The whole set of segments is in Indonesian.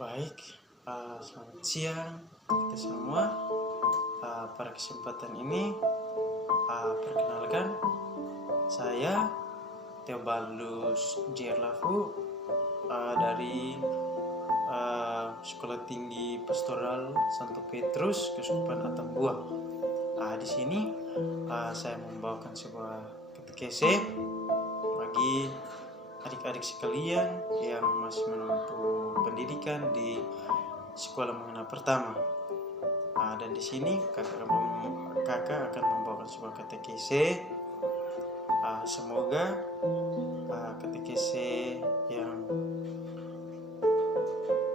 Baik, selamat siang kita semua. Pada kesempatan ini, perkenalkan saya Theobalus Jerlafu dari Sekolah Tinggi Pastoral Santo Petrus, Keuskupan Atambua. Di sini saya membawakan sebuah katekese bagi adik-adik sekalian yang masih menempuh pendidikan di sekolah menengah pertama. Dan di sini kakak akan membawakan sebuah katekese. Semoga katekese yang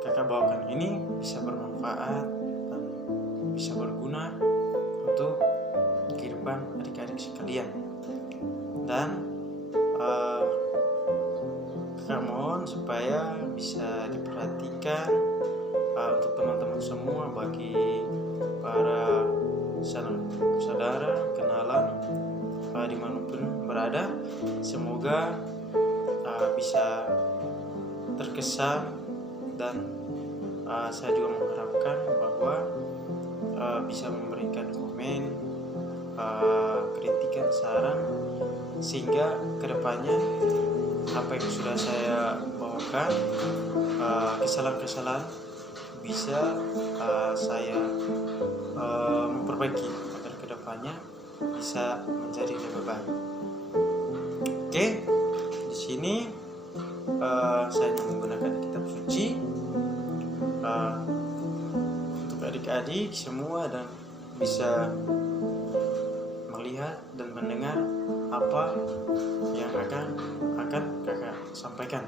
kakak bawakan ini bisa bermanfaat dan bisa berguna untuk kehidupan adik-adik sekalian. Dan kakak mohon supaya bisa diperhatikan untuk teman-teman semua, bagi para saudara, kenalan dimanapun berada. Semoga bisa terkesan, dan saya juga mengharapkan bahwa bisa memberikan komen, kritikan, saran, sehingga kedepannya apa yang sudah saya bawakan, kesalahan-kesalahan bisa saya memperbaiki agar kedepannya bisa menjadi lebih baik. Oke, di sini saya menggunakan kitab suci untuk adik-adik semua, dan bisa melihat dan mendengar apa yang akan kakak sampaikan.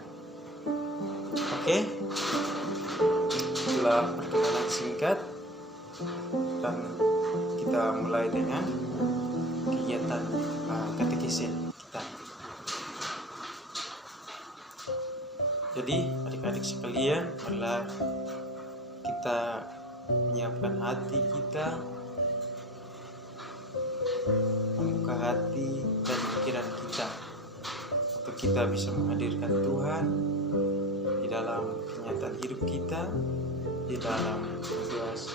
Oke, setelah perkenalan singkat, dan kita mulai dengan kegiatan katekese kita. Jadi adik-adik sekalian, marilah kita menyiapkan hati kita, membuka hati dan pikiran kita untuk kita bisa menghadirkan Tuhan di dalam kenyataan hidup kita, di dalam tugas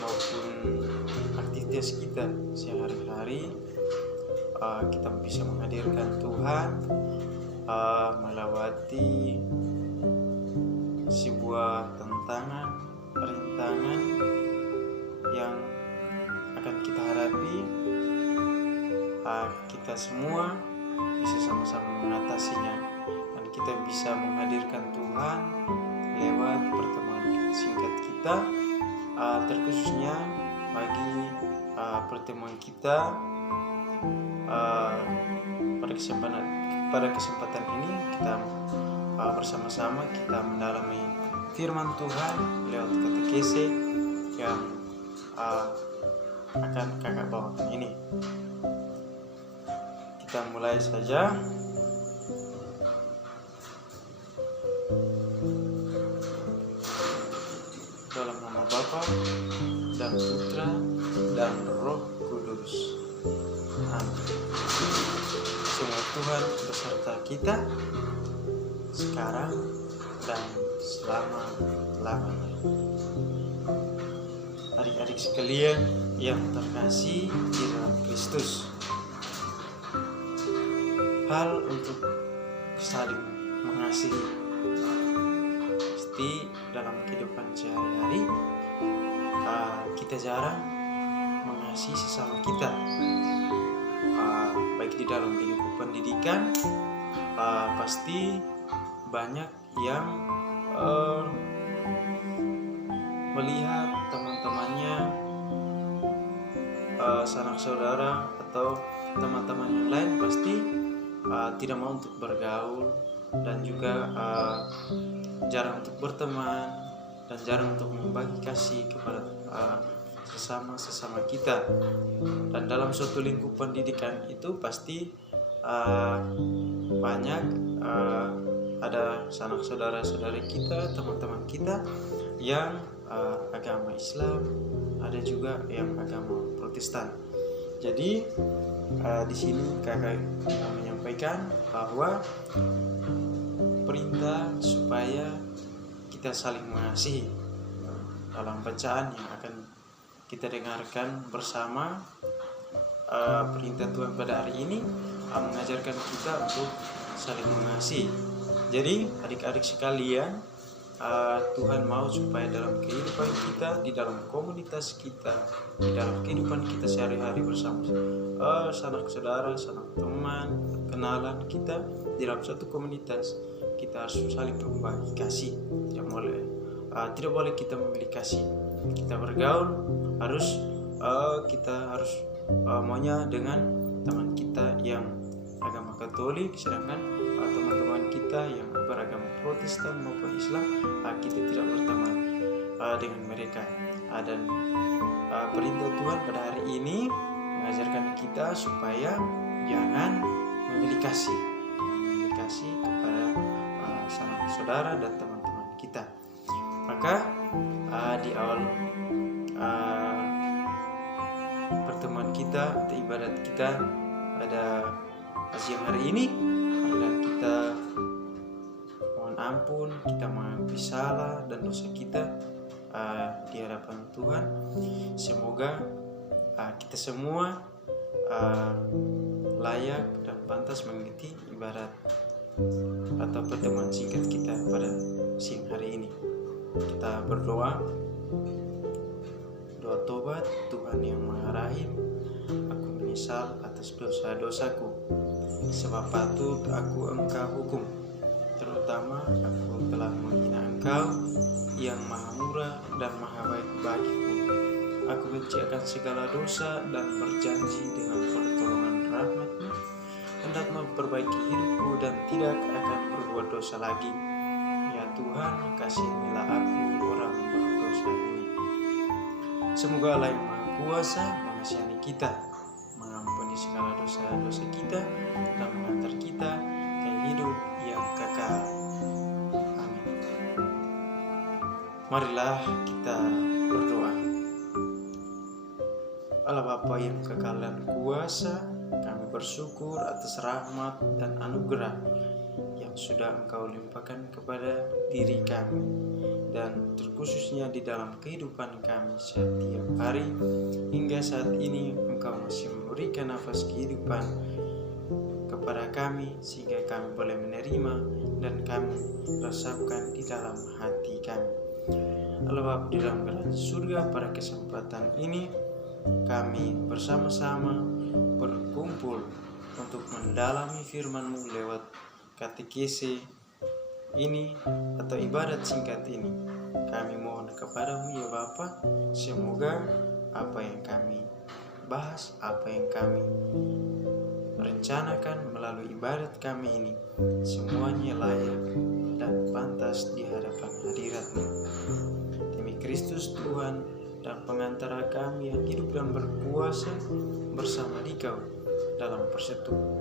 maupun aktivitas kita sehari-hari. Kita bisa menghadirkan Tuhan melewati sebuah tantangan, rintangan yang akan kita hadapi. Kita semua bisa sama-sama mengatasinya, dan kita bisa menghadirkan Tuhan lewat pertemuan singkat kita, terkhususnya bagi pertemuan kita pada kesempatan ini kita bersama-sama kita mendalami firman Tuhan lewat katekese yang akan kakak bawakan ini. Kita mulai saja. Dalam nama Bapa dan Putra dan Roh Kudus. Amin. Semoga Tuhan beserta kita sekarang dan selama-lamanya. Adik-adik sekalian yang terkasih di dalam Kristus, hal untuk saling mengasihi. Pasti dalam kehidupan sehari-hari kita jarang mengasihi sesama kita, baik di dalam lingkup pendidikan. Pasti banyak yang melihat teman-temannya, sanak saudara atau teman-teman yang lain pasti tidak mau untuk bergaul, dan juga jarang untuk berteman, dan jarang untuk membagi kasih kepada sesama kita. Dan dalam suatu lingkup pendidikan itu pasti banyak ada sanak saudara-saudari kita, teman-teman kita yang agama Islam, ada juga yang agama Protestan. Jadi di sini kakak menyampaikan bahwa perintah supaya kita saling mengasihi. Dalam bacaan yang akan kita dengarkan bersama, perintah Tuhan pada hari ini mengajarkan kita untuk saling mengasihi. Jadi adik-adik sekalian, Tuhan mau supaya dalam kehidupan kita, di dalam komunitas kita, di dalam kehidupan kita sehari-hari bersama sanak saudara, sanak teman, kenalan kita di dalam satu komunitas, kita harus saling berbagi kasih. Tidak boleh kita memilih kasih. Kita bergaul kita harus maunya dengan teman kita yang agama Katolik, sedangkan teman-teman kita yang beragama Protestan maupun Islam, kita tidak berteman dengan mereka. Dan perintah Tuhan pada hari ini mengajarkan kita supaya jangan memilih kasih kepada sanak saudara dan teman-teman kita. Maka di awal pertemuan kita atau ibadat kita pada siang hari ini adalah kita mohon ampun, kita mengakui salah dan dosa kita di hadapan Tuhan. Semoga kita semua layak dan pantas mengikuti ibadat atau pertemuan singkat kita pada siang hari ini. Kita berdoa, doa tobat. Tuhan yang Maha Rahim, aku menyesal atas dosa-dosaku, sebab patut aku Engkau hukum. Terutama aku telah menghina Engkau yang Maha Murah dan Maha Baik bagiku. Aku benci akan segala dosa dan berjanji dengan pertolongan rahmat-Mu hendak memperbaiki hidupku dan tidak akan berbuat dosa lagi. Ya Tuhan, kasihanilah aku orang berdosa ini. Semoga Allah yang Maha Kuasa mengasihani kita, mengampuni segala dosa-dosa kita, dan mengantar kita ke hidup yang kekal. Amin. Marilah kita berdoa. Allah Bapa yang kekal dan kuasa, kami bersyukur atas rahmat dan anugerah yang sudah Engkau limpahkan kepada diri kami, dan terkhususnya di dalam kehidupan kami setiap hari. Hingga saat ini Engkau masih memberikan nafas kehidupan kepada kami, sehingga kami boleh menerima dan kami resapkan di dalam hati kami. Allah Bapa di dalam kerajaan surga, pada kesempatan ini kami bersama-sama berkumpul untuk mendalami firman-Mu lewat katekese ini atau ibadat singkat ini. Kami mohon kepada-Mu ya Bapa, semoga apa yang kami bahas, apa yang kami rencanakan melalui ibadat kami ini, semuanya layak dan pantas di hadapan hadirat-Mu. Demi Kristus Tuhan dan pengantara kami yang hidup dan berkuasa bersama Dikau dalam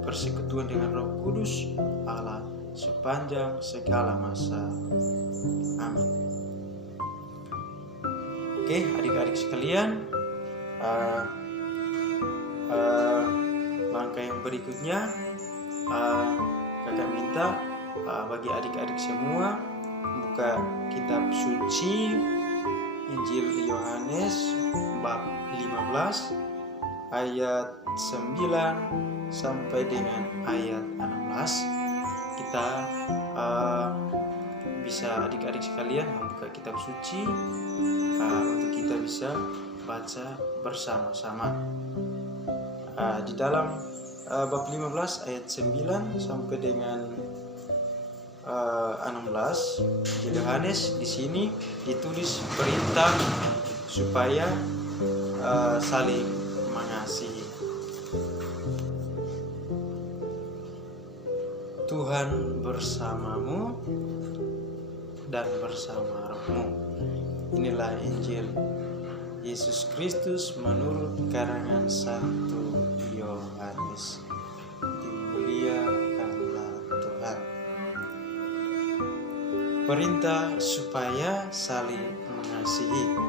persekutuan dengan Roh Kudus Allah sepanjang segala masa. Amin. Oke, adik-adik sekalian, langkah yang berikutnya kakak minta bagi adik-adik semua buka kitab suci Injil Yohanes bab 15 ayat 9 sampai dengan ayat 16. Kita bisa adik-adik sekalian membuka kitab suci untuk kita bisa baca bersama-sama. Di dalam bab 15 ayat 9 sampai dengan 16, Yohanes di sini ditulis perintah supaya saling mengasihi. Tuhan bersamamu dan bersama rohmu. Inilah Injil Yesus Kristus menurut karangan Santo Yohanes. Dimuliakanlah Tuhan. Perintah supaya saling mengasihi.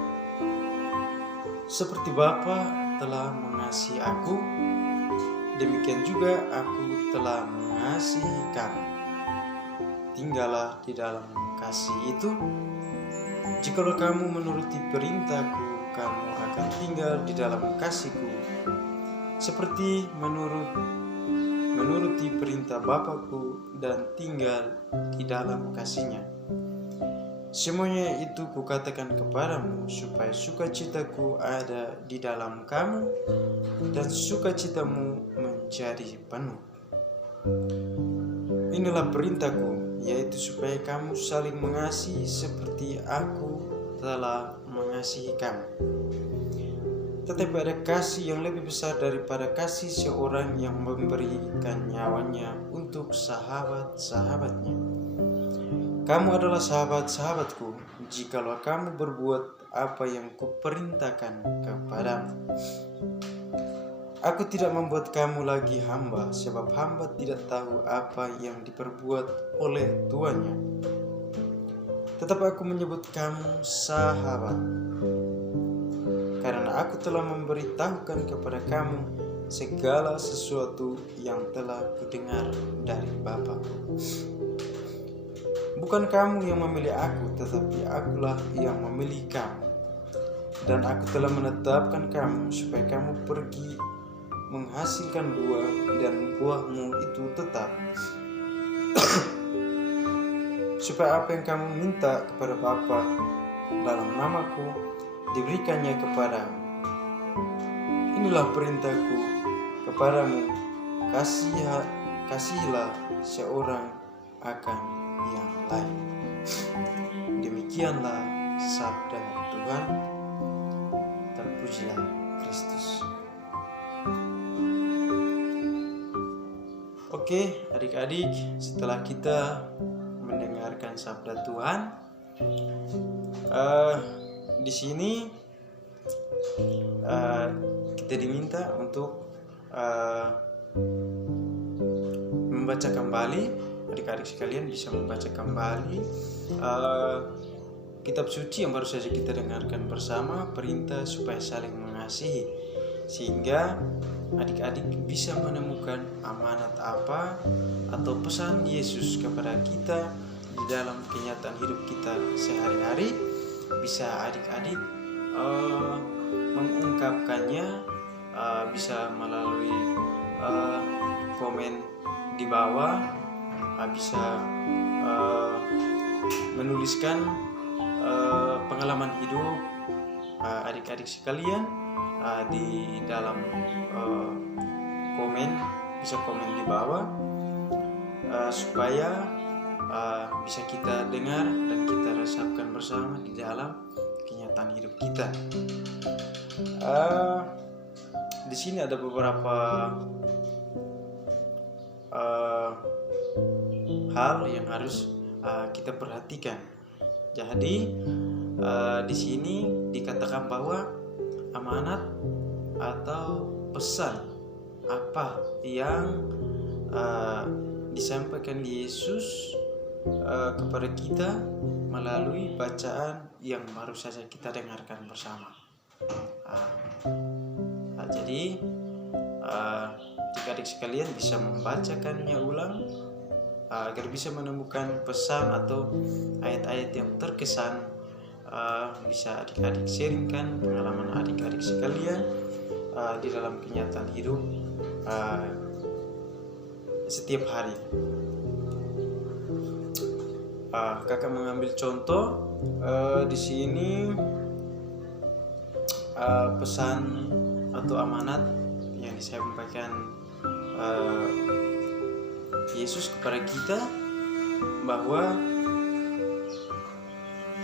Seperti Bapa telah mengasihi aku, demikian juga aku telah mengasihi kamu. tinggallah di dalam kasih itu. Jikalau kamu menuruti perintahku, kamu akan tinggal di dalam kasihku, seperti menuruti perintah Bapakku dan tinggal di dalam kasihnya. Semuanya itu kukatakan kepadamu, supaya sukacitaku ada di dalam kamu, dan sukacitamu menjadi penuh. Inilah perintahku, yaitu supaya kamu saling mengasihi seperti aku telah mengasihi kamu. Tetapi ada kasih yang lebih besar daripada kasih seorang yang memberikan nyawanya untuk sahabat-sahabatnya. Kamu adalah sahabat-sahabatku, jikalau kamu berbuat apa yang kuperintahkan kepadamu. Aku tidak membuat kamu lagi hamba, sebab hamba tidak tahu apa yang diperbuat oleh tuannya. Tetapi aku menyebut kamu sahabat, karena aku telah memberitahukan kepada kamu segala sesuatu yang telah kudengar dari Bapa-Ku. Bukan kamu yang memilih aku, tetapi akulah yang memilih kamu. Dan aku telah menetapkan kamu supaya kamu pergi menghasilkan buah, dan buahmu itu tetap. Supaya apa yang kamu minta kepada Bapa dalam namaku diberikannya kepadamu. Inilah perintahku kepadamu, kasihilah seorang akan yang lain. Demikianlah sabda Tuhan. Terpujilah Kristus. Oke, adik-adik, setelah kita mendengarkan sabda Tuhan, di sini kita diminta untuk membaca kembali. Adik-adik sekalian bisa membaca kembali kitab suci yang baru saja kita dengarkan bersama, perintah supaya saling mengasihi, sehingga adik-adik bisa menemukan amanat apa atau pesan Yesus kepada kita di dalam kenyataan hidup kita sehari-hari. Bisa adik-adik mengungkapkannya, bisa melalui komen di bawah, bisa menuliskan pengalaman hidup adik-adik sekalian di dalam komen, bisa komen di bawah, supaya bisa kita dengar dan kita resapkan bersama di dalam kenyataan hidup kita. Di sini ada beberapa hal yang harus kita perhatikan. Jadi di sini dikatakan bahwa amanat atau pesan apa yang disampaikan Yesus kepada kita melalui bacaan yang baru saja kita dengarkan bersama. Jadi adik-adik sekalian bisa membacakannya ulang agar bisa menemukan pesan atau ayat-ayat yang terkesan. Bisa adik-adik sharingkan pengalaman adik-adik sekalian di dalam kenyataan hidup setiap hari. Kakak mengambil contoh di sini pesan atau amanat yang disampaikan Yesus kepada kita, bahwa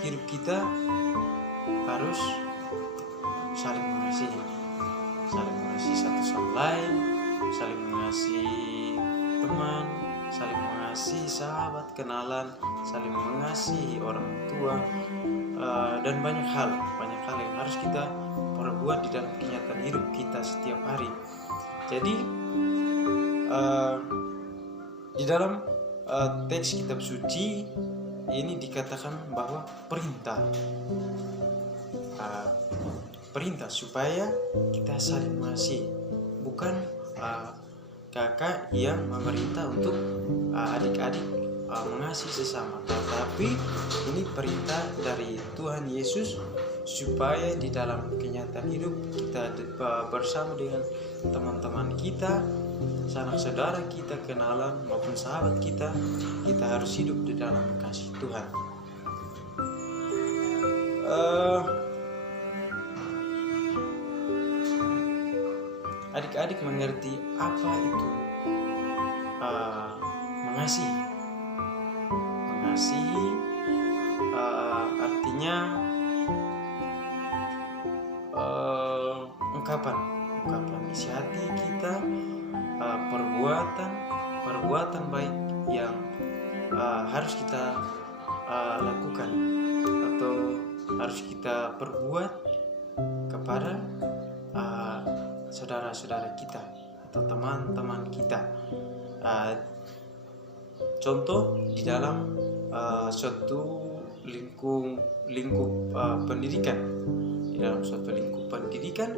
hidup kita harus saling mengasihi satu sama lain, saling mengasihi teman, saling mengasihi sahabat, kenalan, saling mengasihi orang tua, dan banyak hal yang harus kita perbuat di dalam kenyataan hidup kita setiap hari. Jadi di dalam teks kitab suci ini dikatakan bahwa perintah supaya kita saling mengasihi, bukan kakak yang memerintah untuk adik-adik mengasihi sesama, tetapi ini perintah dari Tuhan Yesus supaya di dalam kenyataan hidup kita bersama dengan teman-teman kita, sanak saudara kita, kenalan maupun sahabat kita harus hidup di dalam kasih Tuhan. Adik-adik mengerti apa itu mengasihi. Mengasihi artinya ungkapan isi hati kita, perbuatan baik yang harus kita lakukan atau harus kita perbuat kepada saudara-saudara kita atau teman-teman kita. Contoh di dalam suatu lingkup pendidikan, di dalam suatu lingkup pendidikan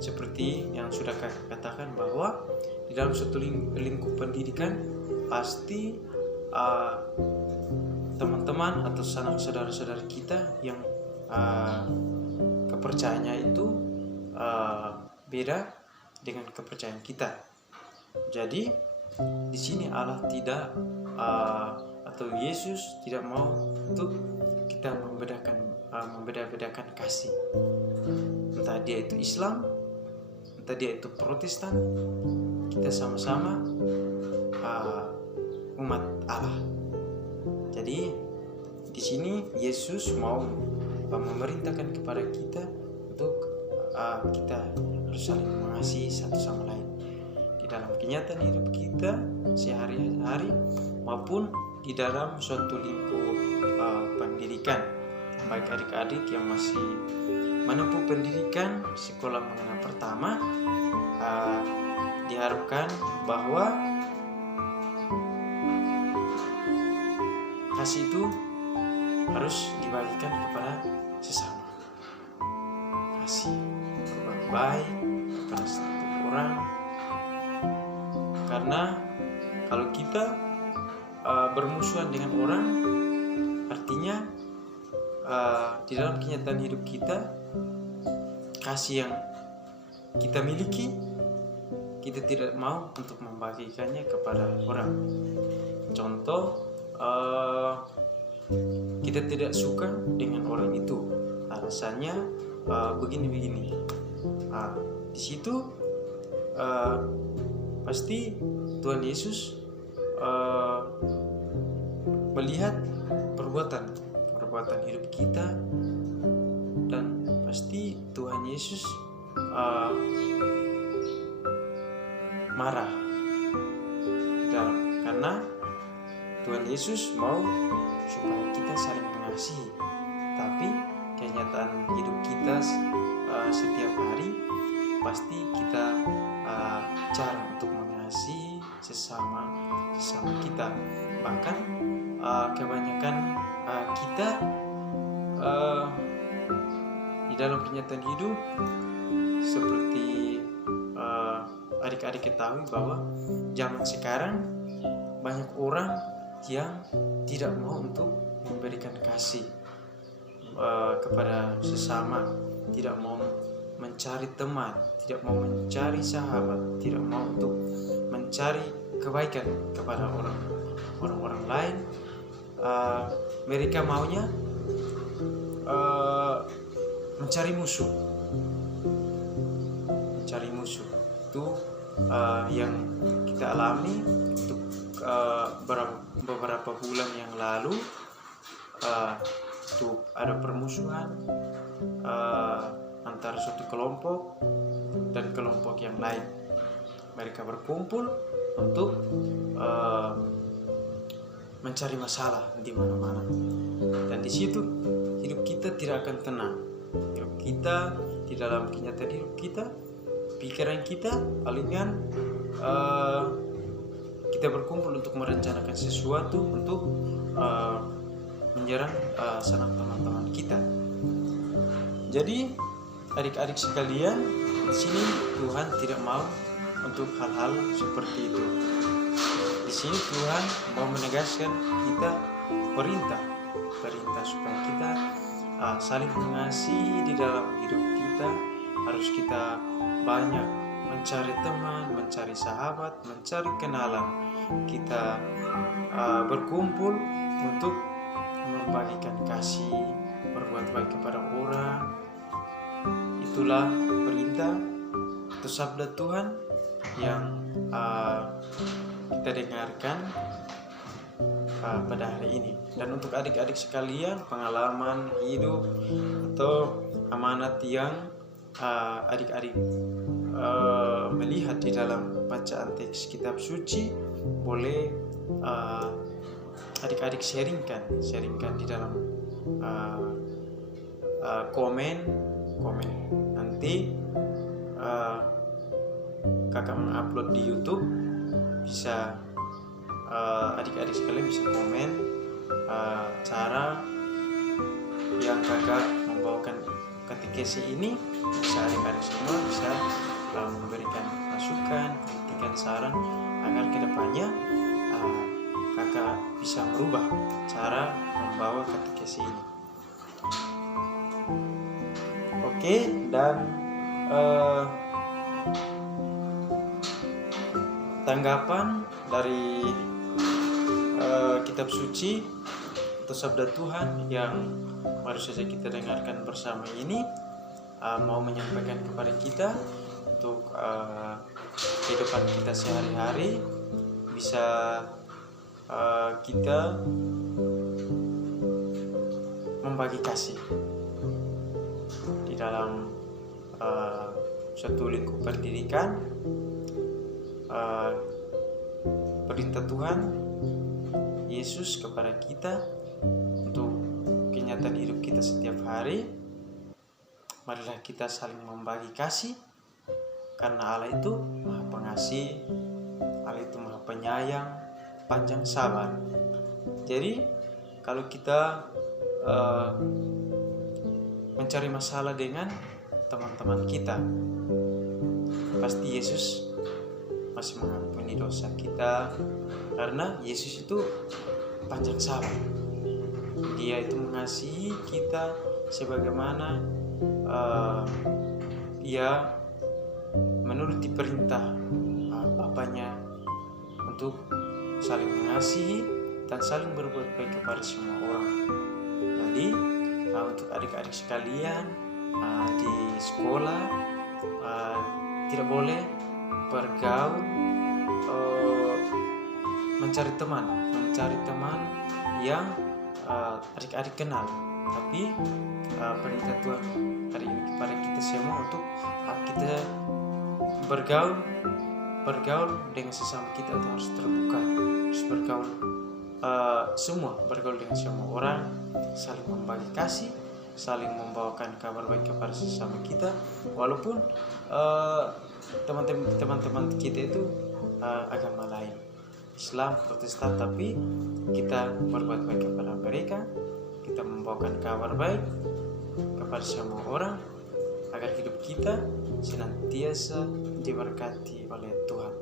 seperti yang sudah katakan bahwa di dalam suatu lingkup pendidikan pasti teman-teman atau sanak saudara-saudara kita yang kepercayaannya itu beda dengan kepercayaan kita. Jadi di sini Allah tidak atau Yesus tidak mau untuk kita membeda-bedakan kasih. Entah dia itu Islam, entah dia itu Protestan, kita sama-sama umat Allah. Jadi di sini Yesus mau memerintahkan kepada kita untuk kita harus saling mengasihi satu sama lain di dalam kenyataan hidup kita sehari-hari maupun di dalam suatu lingkup pendidikan. Baik adik-adik yang masih menempuh pendidikan sekolah menengah pertama, diharapkan bahwa kasih itu harus dibagikan kepada sesama. Kasih baik kepada satu orang, karena kalau kita bermusuhan dengan orang, artinya di dalam kenyataan hidup kita kasih yang kita miliki kita tidak mau untuk membagikannya kepada orang. Contoh, kita tidak suka dengan orang itu, alasannya begini. Di situ pasti Tuhan Yesus melihat perbuatan hidup kita, dan pasti Tuhan Yesus marah karena Tuhan Yesus mau supaya kita saling mengasihi, tapi kenyataan hidup kita setiap hari pasti kita jarang untuk mengasihi sesama kita. Bahkan kebanyakan kita di dalam kenyataan hidup seperti adik-adik ketahui bahwa zaman sekarang banyak orang yang tidak mau untuk memberikan kasih kepada sesama, tidak mau mencari teman, tidak mau mencari sahabat, tidak mau untuk mencari kebaikan kepada orang lain. Mereka maunya mencari musuh itu yang kita alami untuk beberapa bulan yang lalu. Itu ada permusuhan antara suatu kelompok dan kelompok yang lain. Mereka berkumpul untuk mencari masalah di mana-mana, dan di situ hidup kita tidak akan tenang. Hidup kita di dalam kenyataan hidup kita, pikiran kita palingan kita berkumpul untuk merencanakan sesuatu untuk menyerang sanak teman-teman kita. Jadi adik-adik sekalian, di sini Tuhan tidak mau untuk hal-hal seperti itu. Di sini Tuhan mau menegaskan kita perintah supaya kita saling mengasihi di dalam hidup kita. Harus kita banyak mencari teman, mencari sahabat, mencari kenalan. Kita berkumpul untuk membagikan kasih, berbuat baik kepada orang. Itulah perintah atau sabda Tuhan yang kita dengarkan pada hari ini. Dan untuk adik-adik sekalian, pengalaman hidup atau amanat yang adik-adik melihat di dalam bacaan teks kitab suci, boleh adik-adik sharingkan di dalam komen nanti. Kakak mengupload di YouTube, bisa adik-adik sekalian bisa komen cara yang kakak membawakan katekesi ini. Bisa adik-adik semua bisa memberikan masukan, kritikan, saran agar kedepannya kakak bisa merubah cara membawa katekesi ini. Oke, dan tanggapan dari kitab suci atau sabda Tuhan yang baru saja kita dengarkan bersama ini, mau menyampaikan kepada kita untuk kehidupan kita sehari-hari. Bisa kita membagi kasih di dalam suatu lingkup pendidikan. Perintah Tuhan Yesus kepada kita untuk kenyataan hidup kita setiap hari. Marilah kita saling membagi kasih, karena Allah itu Maha Pengasih, Allah itu Maha Penyayang, panjang sabar. Jadi kalau kita mencari masalah dengan teman-teman kita, pasti Yesus masih mengampuni dosa kita, karena Yesus itu panjang sabar. Dia itu mengasihi kita sebagaimana Dia menuruti perintah Bapaknya untuk saling mengasihi dan saling berbuat baik kepada semua orang. Jadi untuk adik-adik sekalian di sekolah tidak boleh bergaul, mencari teman yang adik-adik kenal. Tapi perintah Tuhan hari ini kepada kita semua untuk kita bergaul dengan sesama kita itu harus terbuka, harus bergaul dengan semua orang, saling membagi kasih, saling membawakan kabar baik kepada sesama kita, walaupun teman-teman kita itu agama lain, Islam, Protestan, tapi kita berbuat baik kepada mereka. Kita membawakan kabar baik kepada semua orang agar hidup kita senantiasa diberkati oleh Tuhan.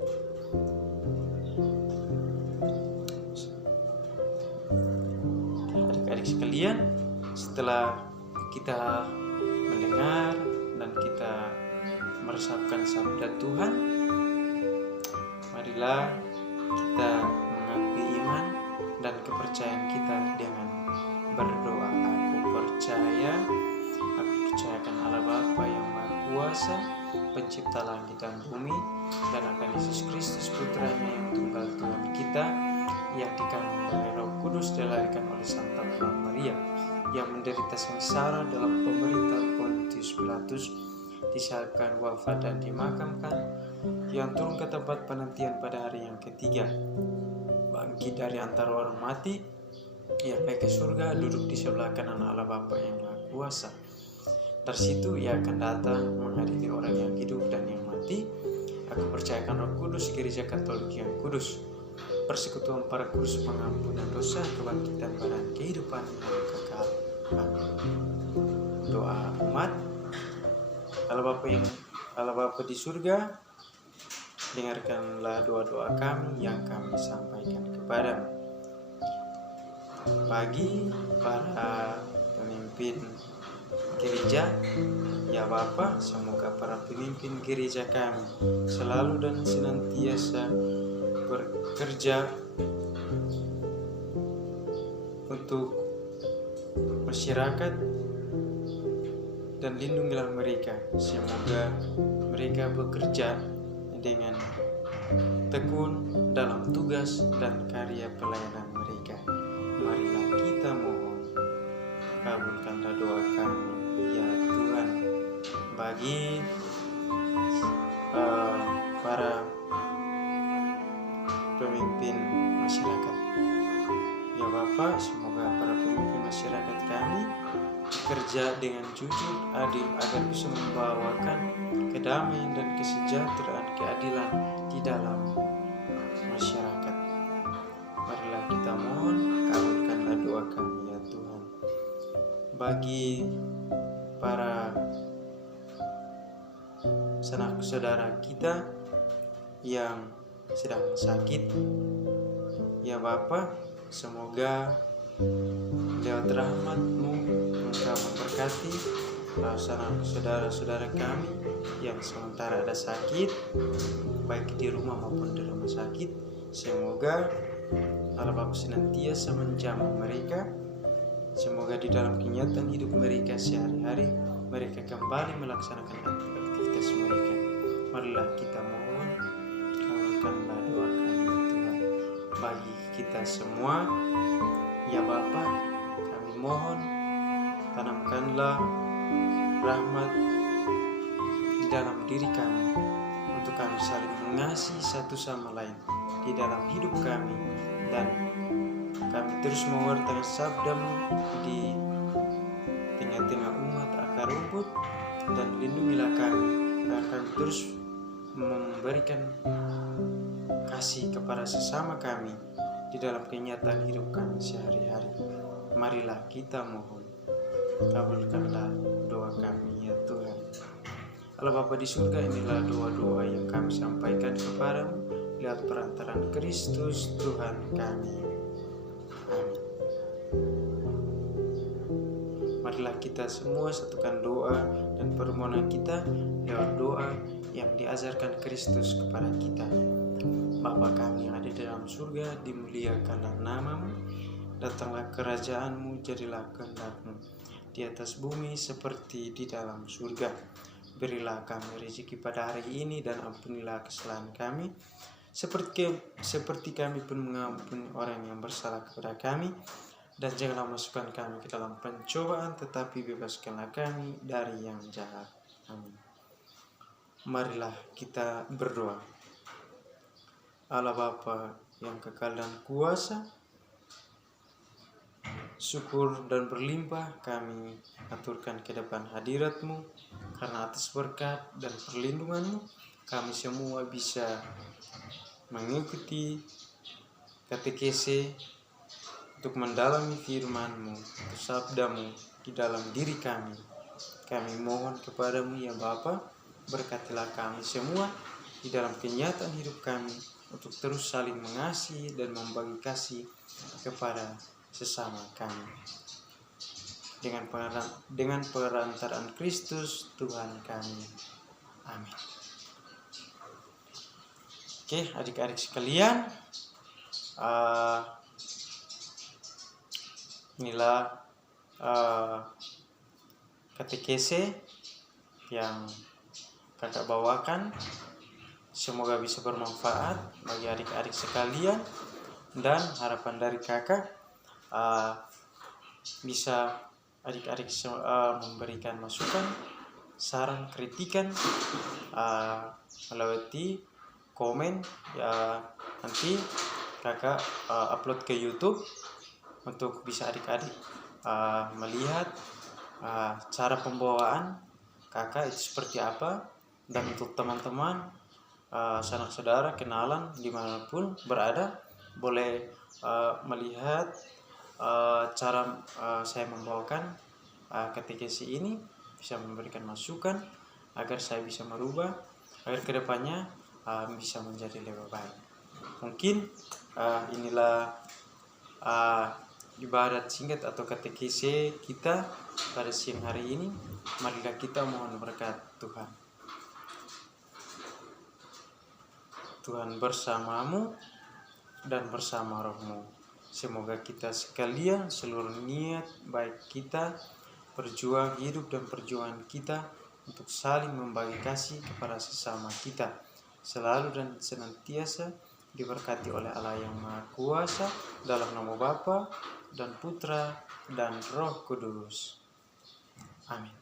Adik-adik sekalian, setelah kita mendengar dan kita meresapkan sabda Tuhan, marilah kita mengakui iman dan kepercayaan kita dengan berdoa. Aku percayakan Allah Bapa yang Maha Kuasa, pencipta langit dan bumi, dan akan Yesus Kristus putranya yang tunggal Tuhan kita, yang dikandung dari Roh Kudus, dilahirkan oleh Santa Maria, yang menderita sengsara dalam pemerintahan Pontius Pilatus, disalibkan, wafat dan dimakamkan, yang turun ke tempat penantian pada hari yang ketiga, bangkit dari antara orang mati, yang naik ke surga, duduk di sebelah kanan Allah Bapa yang Maha Kuasa. Dari situ ia akan datang mengadili orang yang hidup dan yang mati. Aku percayakan Roh Kudus, Gereja Katolik yang kudus, persekutuan para kudus, pengampunan dosa, kebangkitan badan, kehidupan yang kekal. Amin. Doa umat. Allah Bapa di surga, dengarkanlah doa-doa kami yang kami sampaikan kepadamu. Bagi para pemimpin gereja, ya Bapa, semoga para pemimpin gereja kami selalu dan senantiasa bekerja untuk masyarakat, dan lindungilah mereka. Semoga mereka bekerja dengan tekun dalam tugas dan karya pelayanan mereka. Marilah kita mohon, kabulkanlah doa kami ya Tuhan. Bagi para pemimpin masyarakat, ya Bapa, semoga para pemimpin masyarakat kami bekerja dengan jujur, adil, agar bisa membawakan kedamaian dan kesejahteraan, keadilan di dalam masyarakat. Marilah kita mohon, kabulkanlah doa kami ya Tuhan. Bagi para sanak saudara kita yang sedang sakit, ya Bapa, semoga lewat rahmat-Mu Engkau memberkati sanak saudara-saudara kami yang sementara ada sakit, baik di rumah maupun di rumah sakit. Semoga Allah Bapa senantiasa menjamu mereka. Semoga di dalam kenyataan hidup mereka sehari-hari, mereka kembali melaksanakan aktivitas mereka. Marilah kita mohon, kabulkanlah doa kami Tuhan. Bagi kita semua, ya Bapa, kami mohon, tanamkanlah rahmat di dalam diri kami, untuk kami saling mengasihi satu sama lain di dalam hidup kami, dan kami terus mewartakan sabda-Mu di tengah-tengah umat akar rumput, dan lindungilah kami agar kami terus memberikan kasih kepada sesama kami di dalam kenyataan hidup kami sehari-hari. Marilah kita mohon, kabulkanlah doa kami ya Tuhan. Allah Bapa di surga, inilah doa-doa yang kami sampaikan kepadamu lewat perantaraan Kristus Tuhan kami. Amin. Marilah kita semua satukan doa dan permohonan kita lewat doa yang diajarkan Kristus kepada kita. Bapa kami yang ada di dalam surga, dimuliakanlah nama-Mu, datanglah kerajaan-Mu, jadilah kehendak-Mu di atas bumi seperti di dalam surga. Berilah kami rezeki pada hari ini, dan ampunilah kesalahan kami, seperti kami pun mengampuni orang yang bersalah kepada kami. Dan janganlah masukkan kami ke dalam pencobaan, tetapi bebaskanlah kami dari yang jahat. Amin. Marilah kita berdoa. Allah Bapa yang kekal dan kuasa, syukur dan berlimpah kami aturkan ke depan hadirat-Mu, karena atas berkat dan perlindungan-Mu kami semua bisa mengikuti katekese untuk mendalami firman-Mu, sabda-Mu di dalam diri kami. Kami mohon kepada-Mu ya Bapa, berkatilah kami semua di dalam kenyataan hidup kami, untuk terus saling mengasihi dan membagi kasih kepada sesama kami. Dengan perantaraan Kristus Tuhan kami. Amin. Oke, adik-adik sekalian, inilah katekese yang kakak bawakan. Semoga bisa bermanfaat bagi adik-adik sekalian, dan harapan dari kakak bisa adik-adik memberikan masukan, saran, kritikan melalui komen ya. Nanti kakak upload ke YouTube untuk bisa adik-adik melihat cara pembawaan kakak itu seperti apa. Dan untuk teman-teman sanak saudara, kenalan dimanapun berada, boleh melihat cara saya membawakan katekesi ini, bisa memberikan masukan agar saya bisa merubah, agar kedepannya bisa menjadi lebih baik. Mungkin inilah ibadat singkat atau katekese kita pada siang hari ini. Marilah kita mohon berkat Tuhan. Tuhan bersamamu dan bersama rohmu. Semoga kita sekalian, seluruh niat baik kita, berjuang hidup dan perjuangan kita untuk saling membagi kasih kepada sesama kita, selalu dan senantiasa diberkati oleh Allah yang Maha Kuasa, dalam nama Bapa dan Putra dan Roh Kudus. Amin.